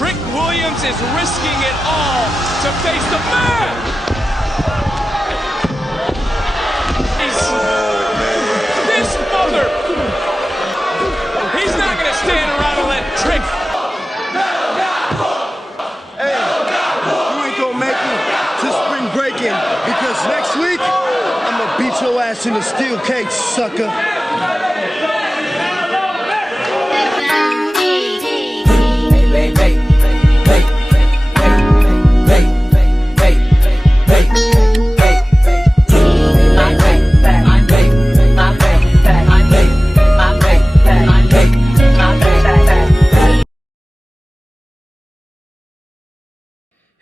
Trick Williams is risking it all to face the man. This mother. He's not going to stand around and let Trick. Hey, you ain't gonna make it to spring breaking because next week I'm gonna beat your ass in a steel cage, sucker.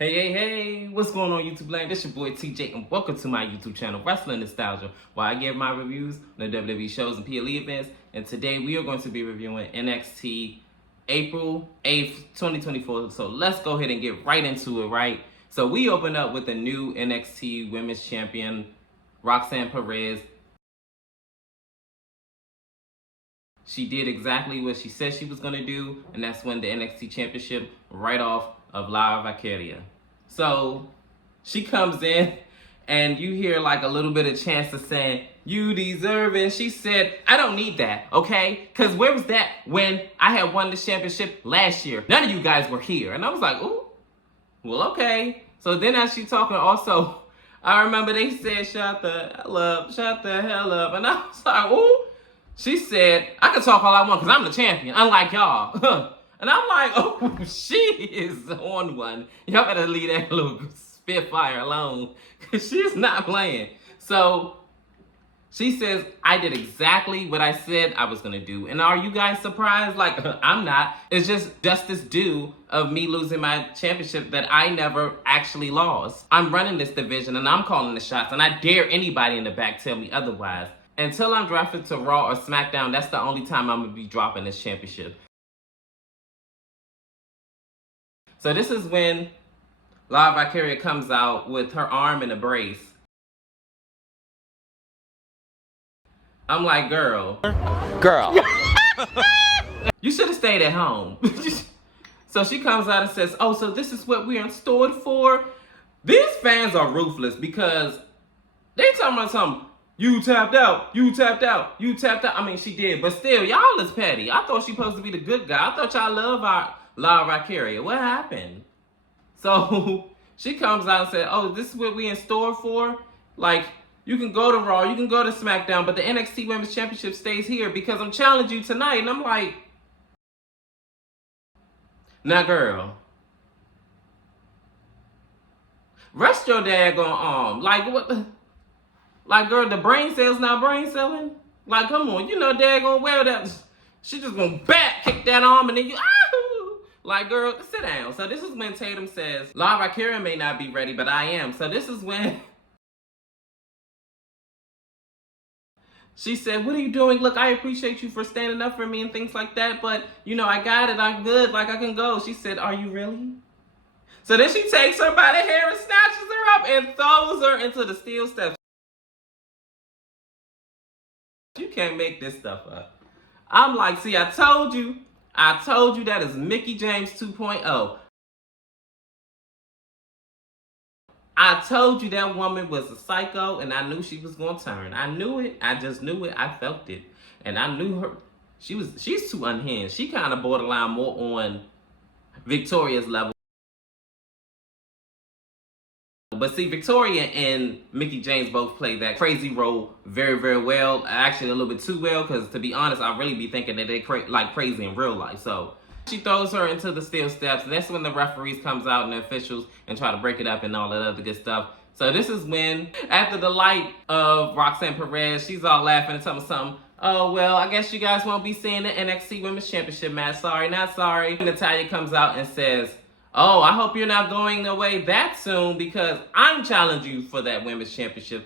Hey, what's going on YouTube land? This your boy TJ and welcome to my YouTube channel, Wrestling Nostalgia, where I give my reviews on the WWE shows and PLE events. And today we are going to be reviewing NXT April 8th, 2024. So let's go ahead and get right into it, right? So we open up with the new NXT Women's Champion, Roxanne Perez. She did exactly what she said she was going to do, and that's win the NXT Championship right off of La Valkyria. So she comes in and you hear like a little bit of chance of saying, "You deserve it." She said, "I don't need that, okay? Because where was that when I had won the championship last year? None of you guys were here." And I was like, "Ooh, well, okay." So then as she talking also, I remember they said, "Shut the hell up, shut the hell up." And I was like, "Ooh." She said, "I can talk all I want because I'm the champion, unlike y'all." And I'm like, oh, she is on one. Y'all better leave that little spitfire alone because she's not playing. So she says, "I did exactly what I said I was going to do." And are you guys surprised? Like, I'm not. It's just justice due of me losing my championship that I never actually lost. I'm running this division and I'm calling the shots. And I dare anybody in the back tell me otherwise. Until I'm drafted to Raw or SmackDown, that's the only time I'm going to be dropping this championship. So this is when La Valkyria comes out with her arm in a brace. I'm like, girl. You should have stayed at home. So she comes out and says, "Oh, so this is what we're in store for?" These fans are ruthless because they talking about something. You tapped out, you tapped out, you tapped out. I mean, she did, but still, y'all is petty. I thought she supposed to be the good guy. I thought y'all love our La Valkyria. What happened? So she comes out and said, "Oh, this is what we in store for? Like, you can go to Raw, you can go to SmackDown, but the NXT Women's Championship stays here because I'm challenging you tonight." And I'm like, now girl, rest your daggone arm. Like, what the? Like, girl, the brain cells not brain selling? Like, come on, you know daggone well that she just gonna back kick that arm and then you, like, girl, sit down. So this is when Tatum says, "La Valkyria may not be ready, but I am." So this is when she said, "What are you doing? Look, I appreciate you for standing up for me and things like that, but, you know, I got it. I'm good. Like, I can go." She said, "Are you really?" So then she takes her by the hair and snatches her up and throws her into the steel steps. You can't make this stuff up. I'm like, see, I told you that is Mickie James 2.0. I told you that woman was a psycho and I knew she was going to turn. I knew it. I just knew it. I felt it. And I knew her. She's too unhinged. She kind of borderline more on Victoria's level. But see, Victoria and Mickie James both play that crazy role very, very well. Actually, a little bit too well, because to be honest, I really be thinking that they like crazy in real life. So she throws her into the steel steps, and that's when the referees comes out and the officials and try to break it up and all that other good stuff. So this is when, after the light of Roxanne Perez, she's all laughing and telling something. "Oh, well, I guess you guys won't be seeing the NXT Women's Championship match. Sorry, not sorry." Natalya comes out and says, "Oh, I hope you're not going away that soon because I'm challenging you for that Women's Championship."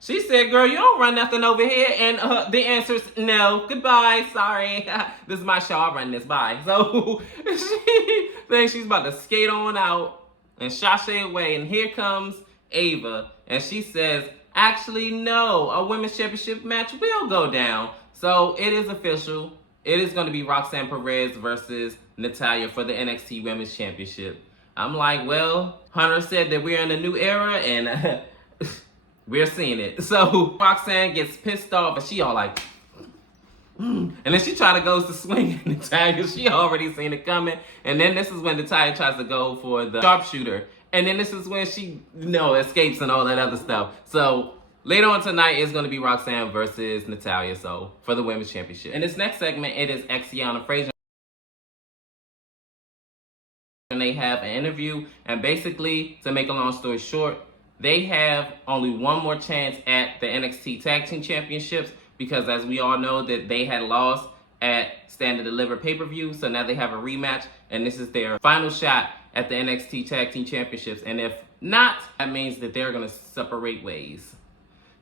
She said, "Girl, you don't run nothing over here." And the answer is no. Goodbye. Sorry. This is my show. I'll run this. Bye. So she thinks she's about to skate on out and sashay away. And here comes Ava. And she says, "Actually, no. A Women's Championship match will go down." So it is official. it is going to be Roxanne Perez versus Natalya for the NXT Women's Championship. I'm like, well, Hunter said that we're in a new era, and we're seeing it. So Roxanne gets pissed off, and she all like, and then she try to goes to swing at Natalya. She already seen it coming. And then this is when Natalya tries to go for the sharpshooter. And then this is when she, escapes and all that other stuff. So later on tonight is going to be Roxanne versus Natalya, so for the Women's Championship. In this next segment, it is Xiana Fraser. And they have an interview. And basically, to make a long story short, they have only one more chance at the NXT Tag Team Championships, because as we all know that they had lost at Stand and Deliver pay-per-view, so now they have a rematch, and this is their final shot at the NXT Tag Team Championships. And if not, that means that they're going to separate ways.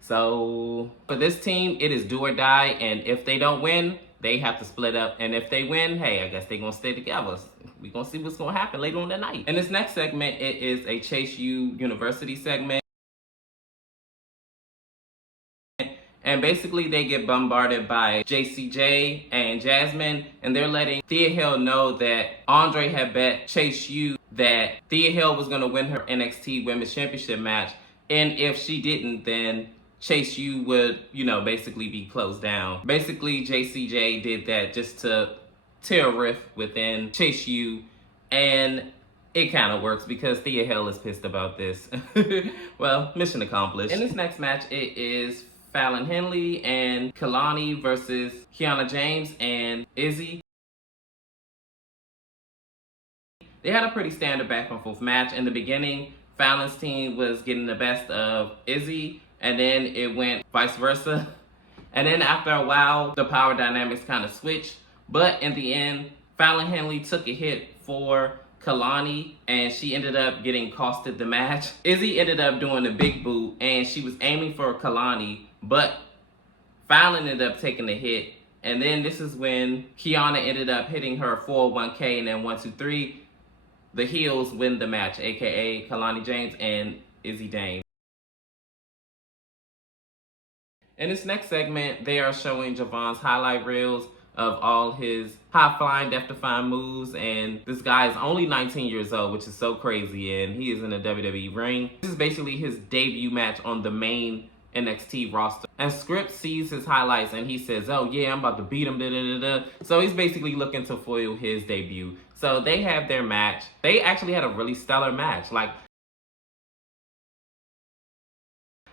So for this team, it is do or die, and if they don't win, they have to split up. And if they win, hey, I guess they're going to stay together. We're going to see what's going to happen later on that night. In this next segment, it is a Chase U University segment. And basically, they get bombarded by JCJ and Jasmine, and they're letting Thea Hill know that Andre had bet Chase U that Thea Hill was going to win her NXT Women's Championship match, and if she didn't, then Chase U would, basically be closed down. Basically, JCJ did that just to tear a rift within Chase U, and it kind of works because Thea Hill is pissed about this. Well, mission accomplished. In this next match, it is Fallon Henley and Kalani versus Kiana James and Izzy. They had a pretty standard back and forth match. In the beginning, Fallon's team was getting the best of Izzy, and then it went vice versa. And then after a while, the power dynamics kind of switched. But in the end, Fallon Henley took a hit for Kalani, and she ended up getting costed the match. Izzy ended up doing the big boot, and she was aiming for Kalani, but Fallon ended up taking the hit. And then this is when Kiana ended up hitting her 401k, and then 1, 2, 3. The heels win the match, aka Kalani James and Izzy Dame. In this next segment, they are showing Javon's highlight reels of all his high-flying, death-defying moves, and this guy is only 19 years old, which is so crazy, and he is in a WWE ring. This is basically his debut match on the main NXT roster. And Scripps sees his highlights, and he says, oh yeah, I'm about to beat him, da-da-da-da. So he's basically looking to foil his debut. So they have their match. They actually had a really stellar match. Like,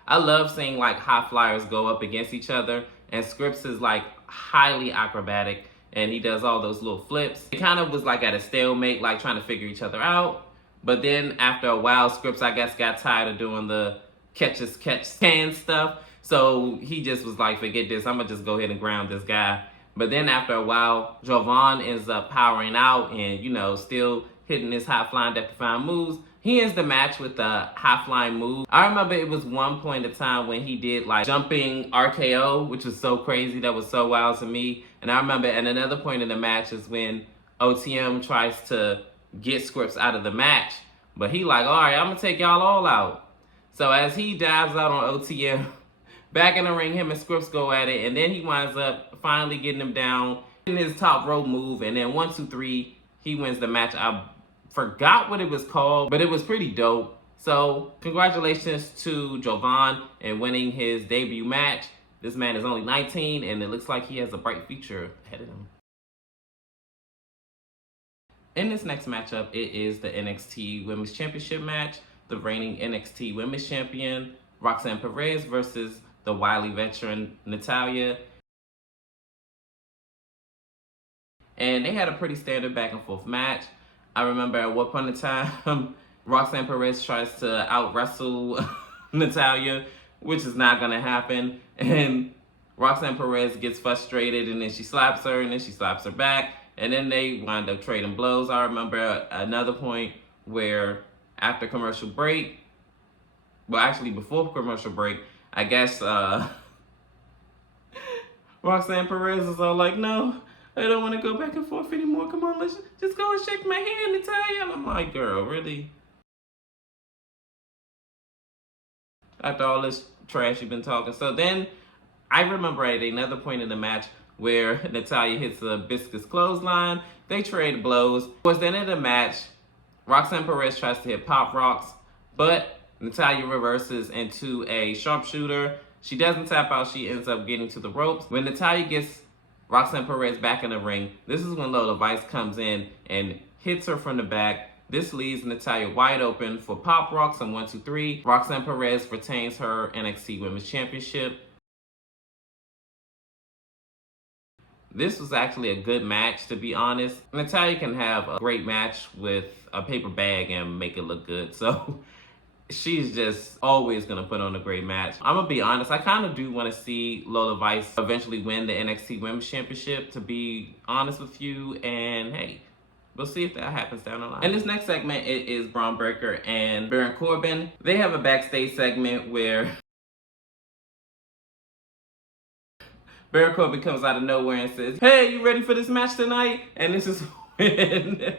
I love seeing like high flyers go up against each other, and Scripps is like highly acrobatic, and he does all those little flips. It kind of was like at a stalemate, like trying to figure each other out. But then after a while, Scripps, I guess, got tired of doing the catch-can stuff. So he just was like, forget this, I'm gonna just go ahead and ground this guy. But then after a while, Jovan ends up powering out and, still hitting his high-flying, death-defying moves. He ends the match with a high-flying move. I remember it was one point in time when he did like jumping RKO, which was so crazy. That was so wild to me. And I remember at another point in the match is when OTM tries to get Scripps out of the match. But he like, all right, I'm going to take y'all all out. So as he dives out on OTM, back in the ring, him and Scripps go at it. And then he winds up finally getting him down in his top rope move. And then 1, 2, 3, he wins the match. I forgot what it was called, but it was pretty dope. So congratulations to Jovan in winning his debut match. This man is only 19, and it looks like he has a bright future ahead of him. In this next matchup, it is the NXT Women's Championship match. The reigning NXT Women's Champion, Roxanne Perez, versus the wily veteran Natalya. And they had a pretty standard back and forth match. I remember at one point in time, Roxanne Perez tries to out-wrestle Natalya, which is not going to happen. And Roxanne Perez gets frustrated, and then she slaps her, and then she slaps her back. And then they wind up trading blows. I remember another point where after commercial break, well, actually before commercial break, I guess Roxanne Perez is all like, no, I don't want to go back and forth anymore. Come on, let's just go and shake my hand, Natalya. And I'm like, girl, really? After all this trash you've been talking. So then I remember at another point in the match, where Natalya hits a viscous clothesline. They trade blows. Towards the end of the match, Roxanne Perez tries to hit pop rocks, but Natalya reverses into a sharpshooter. She doesn't tap out. She ends up getting to the ropes. When Natalya gets Roxanne Perez back in the ring, this is when Lola Vice comes in and hits her from the back. This leaves Natalya wide open for pop rocks on 1, 2, 3. Roxanne Perez retains her NXT Women's Championship. This was actually a good match, to be honest. Natalya can have a great match with a paper bag and make it look good. So she's just always going to put on a great match. I'm going to be honest, I kind of do want to see Lola Vice eventually win the NXT Women's Championship, to be honest with you. And hey, we'll see if that happens down the line. In this next segment, it is Braun Breaker and Baron Corbin. They have a backstage segment where Baron Corbin comes out of nowhere and says, "Hey, you ready for this match tonight?" And this is when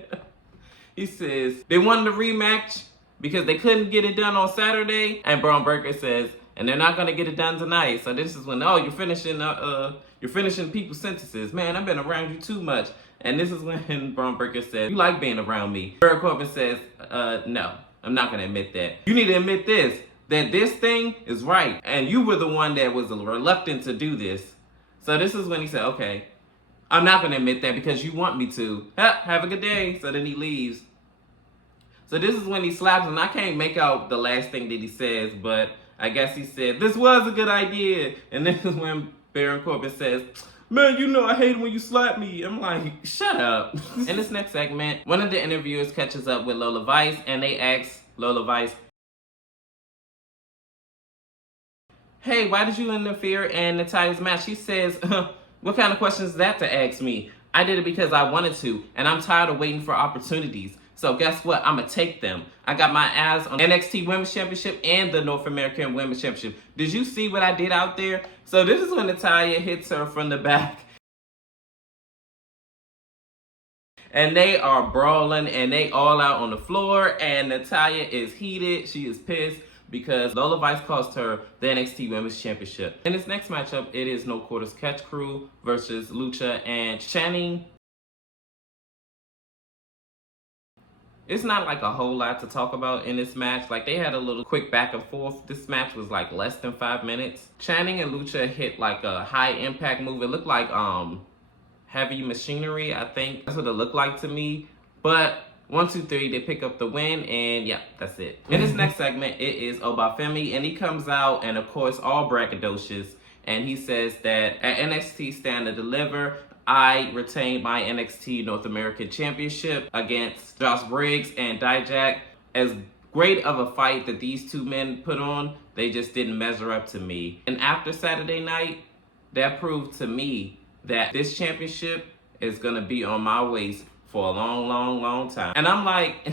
he says they wanted a rematch because they couldn't get it done on Saturday. And Braun Breaker says, and they're not going to get it done tonight. So this is when, oh, you're finishing people's sentences. Man, I've been around you too much. And this is when Braun Breaker says, you like being around me. Baron Corbin says, no, I'm not going to admit that. You need to admit this, that this thing is right. And you were the one that was reluctant to do this. So this is when he said, okay, I'm not going to admit that because you want me to. Have a good day. So then he leaves. So this is when he slaps him. I can't make out the last thing that he says, but I guess he said, this was a good idea. And this is when Baron Corbin says, man, you know I hate it when you slap me. I'm like, shut up. In this next segment, one of the interviewers catches up with Lola Vice, and they ask Lola Vice, hey, why did you interfere in Natalya's match? She says, what kind of question is that to ask me? I did it because I wanted to, and I'm tired of waiting for opportunities. So guess what? I'm going to take them. I got my eyes on NXT Women's Championship and the North American Women's Championship. Did you see what I did out there? So this is when Natalya hits her from the back. And they are brawling, and they all out on the floor, and Natalya is heated. She is pissed because Lola Vice cost her the NXT Women's Championship. In this next matchup, it is No Quarters Catch Crew versus Lucha and Channing. It's not like a whole lot to talk about in this match. Like, they had a little quick back and forth. This match was like less than 5 minutes. Channing and Lucha hit like a high impact move. It looked like heavy machinery, I think. That's what it looked like to me. But 1, 2, 3, they pick up the win, and yeah, that's it. In this next segment, it is Obafemi, and he comes out, and of course, all braggadocious, and he says that at NXT Stand and Deliver, I retained my NXT North American Championship against Josh Briggs and Dijak. As great of a fight that these two men put on, they just didn't measure up to me. And after Saturday night, that proved to me that this championship is going to be on my waist for a long, long, long time. And I'm like,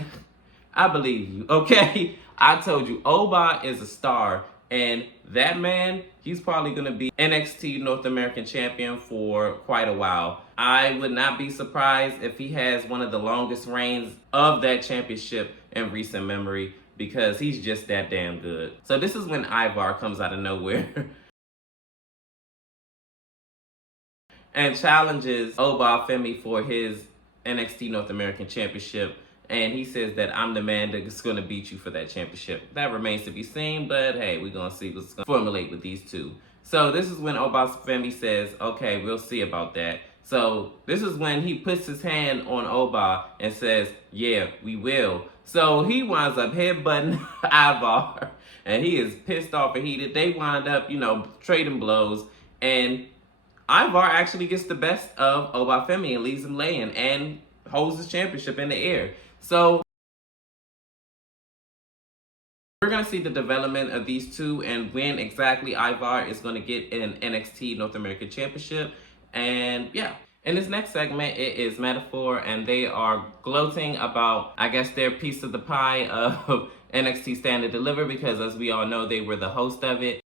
I believe you, okay? I told you, Oba is a star. And that man, he's probably going to be NXT North American Champion for quite a while. I would not be surprised if he has one of the longest reigns of that championship in recent memory, because he's just that damn good. So this is when Ivar comes out of nowhere and challenges Obafemi for his NXT North American Championship. And he says that I'm the man that's going to beat you for that championship. That remains to be seen, but hey, we're going to see what's going to formulate with these two. So this is when Obafemi says, okay, we'll see about that. So this is when he puts his hand on Oba and says, yeah, we will. So he winds up headbutting Ivar, and he is pissed off and heated. They wind up, trading blows, and Ivar actually gets the best of Obafemi and leaves him laying and holds his championship in the air. So we're going to see the development of these two and when exactly Ivar is going to get an NXT North American Championship. And yeah, in this next segment, it is Metaphor, and they are gloating about, I guess, their piece of the pie of NXT Stand and Deliver, because as we all know, they were the host of it.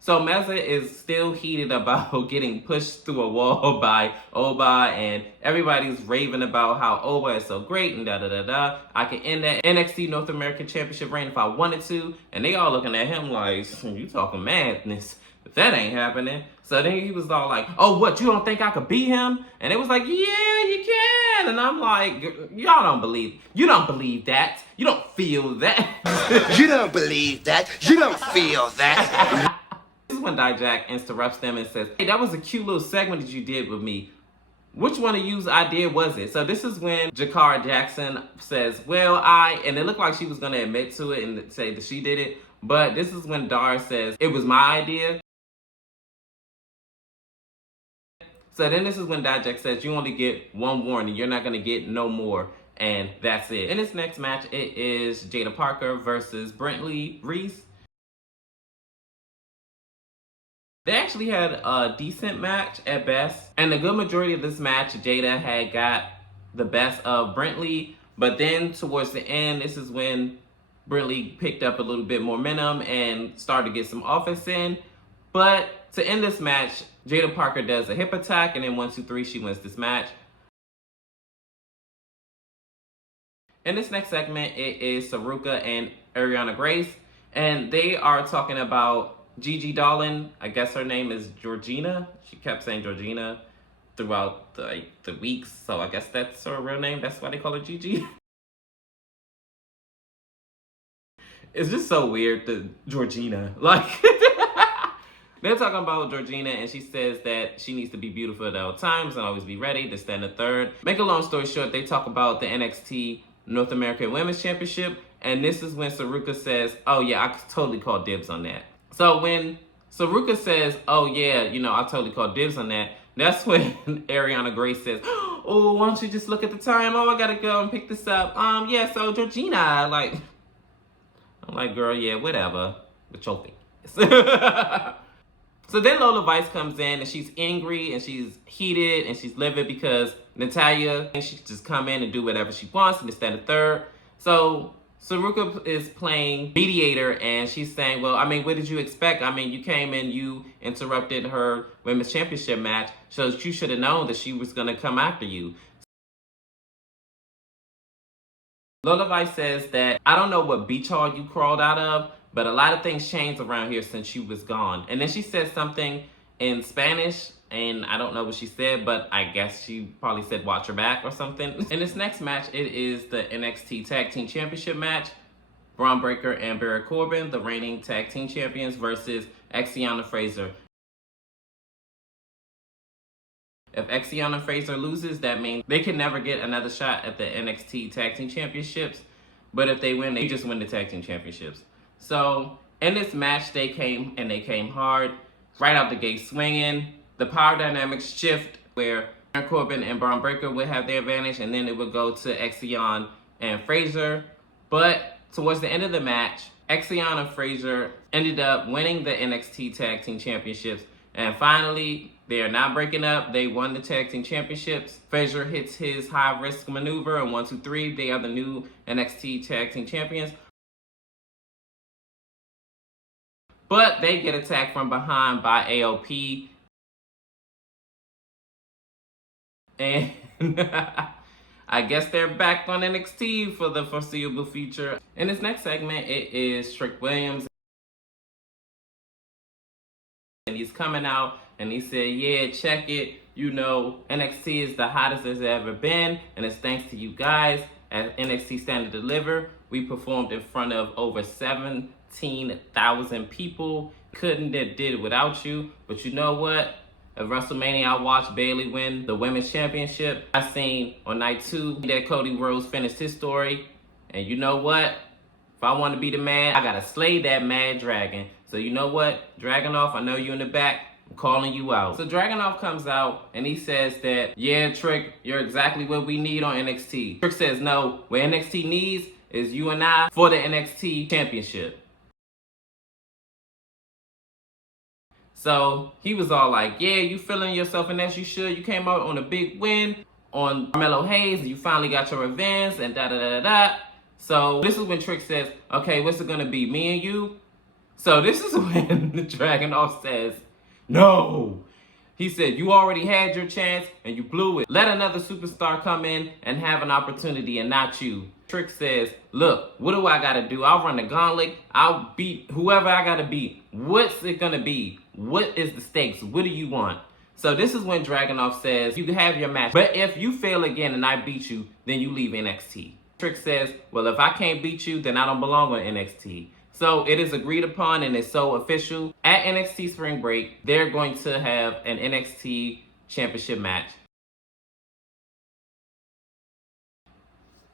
So Meza is still heated about getting pushed through a wall by Oba, and everybody's raving about how Oba is so great and da-da-da-da. I can end that NXT North American Championship reign if I wanted to. And they all looking at him like, you talking madness. that ain't happening. So then he was all like, oh, what, you don't think I could beat him? And it was like, yeah, you can. And I'm like, y'all don't believe that. You don't feel that. You don't believe that. You don't feel that. This is when Dijak interrupts them and says, hey, that was a cute little segment that you did with me. Which one of you's idea was it? So this is when Jakara Jackson says, well, and it looked like she was going to admit to it and say that she did it. But this is when Dar says, it was my idea. So then this is when Dijak says, you only get one warning. You're not going to get no more. And that's it. In this next match, it is Jada Parker versus Brentley Reese. They actually had a decent match at best. And the good majority of this match, Jada had got the best of Brentley. But then towards the end, this is when Brentley picked up a little bit more momentum and started to get some offense in. But to end this match, Jada Parker does a hip attack, and then 1, 2, 3, she wins this match. In this next segment, it is Saruka and Ariana Grace, and they are talking about Gigi Dolan. I guess her name is Georgina. She kept saying Georgina throughout the weeks, so I guess that's her real name. That's why they call her Gigi. It's just so weird, the Georgina. Like, they're talking about Georgina, and she says that she needs to be beautiful at all times and always be ready to stand a third. Make a long story short, they talk about the NXT North American Women's Championship, and this is when Saruka says, oh yeah, I totally called dibs on that. So when Saruka says, oh yeah, I totally called dibs on that, that's when Ariana Grace says, oh, why don't you just look at the time? Oh, I gotta go and pick this up. Yeah, so Georgina, I'm like, girl, yeah, whatever. But your face. So then Lola Vice comes in, and she's angry, and she's heated, and she's livid because Natalya, and she just come in and do whatever she wants, and stand a third. So Saruka is playing mediator, and she's saying, well, what did you expect? You came in, you interrupted her women's championship match, so you should have known that she was going to come after you. Lola Vice says that, I don't know what beach hall you crawled out of, but a lot of things changed around here since you was gone. And then she said something in Spanish, and I don't know what she said, but I guess she probably said watch her back or something. In this next match, it is the NXT Tag Team Championship match. Braun Breaker and Baron Corbin, the reigning Tag Team Champions, versus Xiana Fraser. If Xiana Fraser loses, that means they can never get another shot at the NXT Tag Team Championships. But if they win, they just win the Tag Team Championships. So in this match, they came hard, right out the gate swinging. The power dynamics shift where Baron Corbin and Braun Breaker would have their advantage, and then it would go to Xiana and Fraser. But towards the end of the match, Xiana and Fraser ended up winning the NXT Tag Team Championships. And finally, they are not breaking up. They won the Tag Team Championships. Fraser hits his high-risk maneuver, and 1, 2, 3, they are the new NXT Tag Team Champions. But they get attacked from behind by AOP. And I guess they're back on NXT for the foreseeable future. In this next segment, it is Trick Williams. And he's coming out and he said, yeah, check it. NXT is the hottest it's ever been. And it's thanks to you guys at NXT Stand and Deliver. We performed in front of over 17,000 people. Couldn't have did it without you. But you know what? At WrestleMania, I watched Bayley win the Women's Championship. I seen on night 2 that Cody Rhodes finished his story. And you know what? If I want to be the man, I got to slay that mad dragon. So you know what? Dragunov, I know you in the back. I'm calling you out. So Dragunov comes out and he says that, yeah, Trick, you're exactly what we need on NXT. Trick says, no, what NXT needs is you and I for the NXT Championship. So he was all like, yeah, you feeling yourself, and as you should. You came out on a big win on Carmelo Hayes, and you finally got your revenge, and da-da-da-da-da. So this is when Trick says, okay, what's it going to be, me and you? So this is when the Dragunov says, no. He said, you already had your chance, and you blew it. Let another superstar come in and have an opportunity, and not you. Trick says, look, what do I got to do? I'll run the gauntlet. I'll beat whoever I got to beat. What's it going to be? What is the stakes? What do you want? So this is when Dragunov says, you can have your match, but if you fail again and I beat you, then you leave NXT. Trick says, well, if I can't beat you, then I don't belong on NXT. So it is agreed upon and it's so official. At NXT Spring Break, they're going to have an NXT Championship match.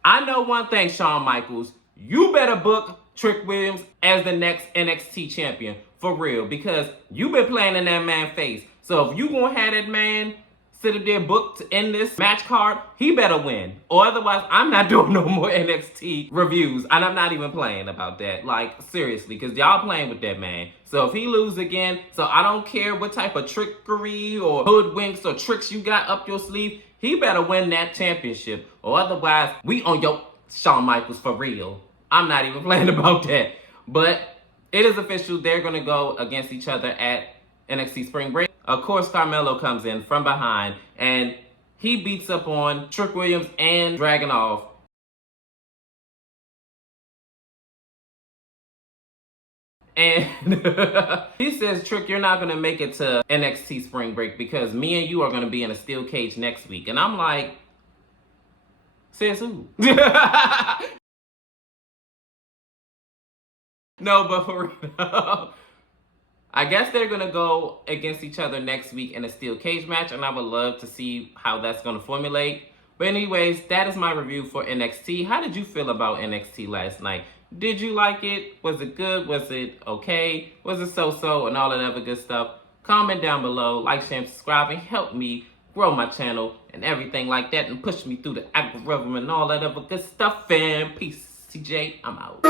I know one thing, Shawn Michaels. You better book Trick Williams as the next NXT champion. For real. Because you been playing in that man's face. So if you gonna have that man sit up there booked in this match card, he better win. Or otherwise, I'm not doing no more NXT reviews. And I'm not even playing about that. Like, seriously. Because y'all playing with that man. So if he lose again, so I don't care what type of trickery or hoodwinks or tricks you got up your sleeve, he better win that championship. Or otherwise, we on your Shawn Michaels for real. I'm not even playing about that. But it is official. They're going to go against each other at NXT Spring Break. Of course, Carmelo comes in from behind. And he beats up on Trick Williams and Dragunov. And he says, Trick, you're not going to make it to NXT Spring Break because me and you are going to be in a steel cage next week. And I'm like, says who? No, but for real. I guess they're going to go against each other next week in a steel cage match. And I would love to see how that's going to formulate. But anyways, that is my review for NXT. How did you feel about NXT last night? Did you like it? Was it good? Was it okay? Was it so-so and all that other good stuff? Comment down below, like, share, and subscribe, and help me grow my channel and everything like that and push me through the algorithm and all that other good stuff. And peace. CJ, I'm out.